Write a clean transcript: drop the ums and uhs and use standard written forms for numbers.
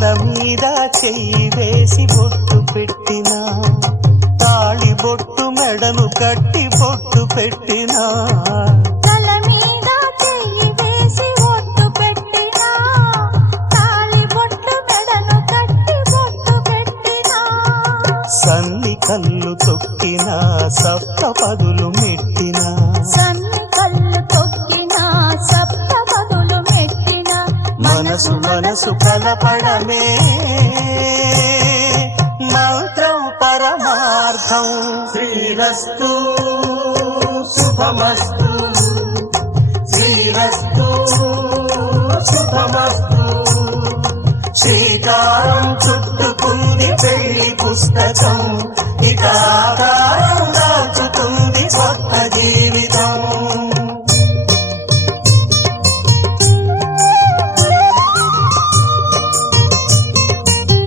మీద చెయ్యి వేసి బొట్టు పెట్టినా, తాళి బొట్టు మెడను కట్టి బొట్టు పెట్టినా, తల మీద చెయ్యి వేసి బొట్టు పెట్టినా, తాళి బొట్టు మెడను కట్టి బొట్టు పెట్టినా, సన్ని కళ్ళు తొక్కినా సప్త పదులు మెట్టినా, సన్ని కళ్ళు తొక్కినా సప్త పదులు మెట్టినా, మనసు మనసు కలపడమే మంత్రం పరమార్థం. శ్రీరస్తు శుభమస్తు, శ్రీరస్తు శుభమస్తు. శ్రీకారం చుట్టుకుంది పెళ్లి పుస్తకం, ఇక ఆకారం దాచుతుంది కొత్త జీవితం.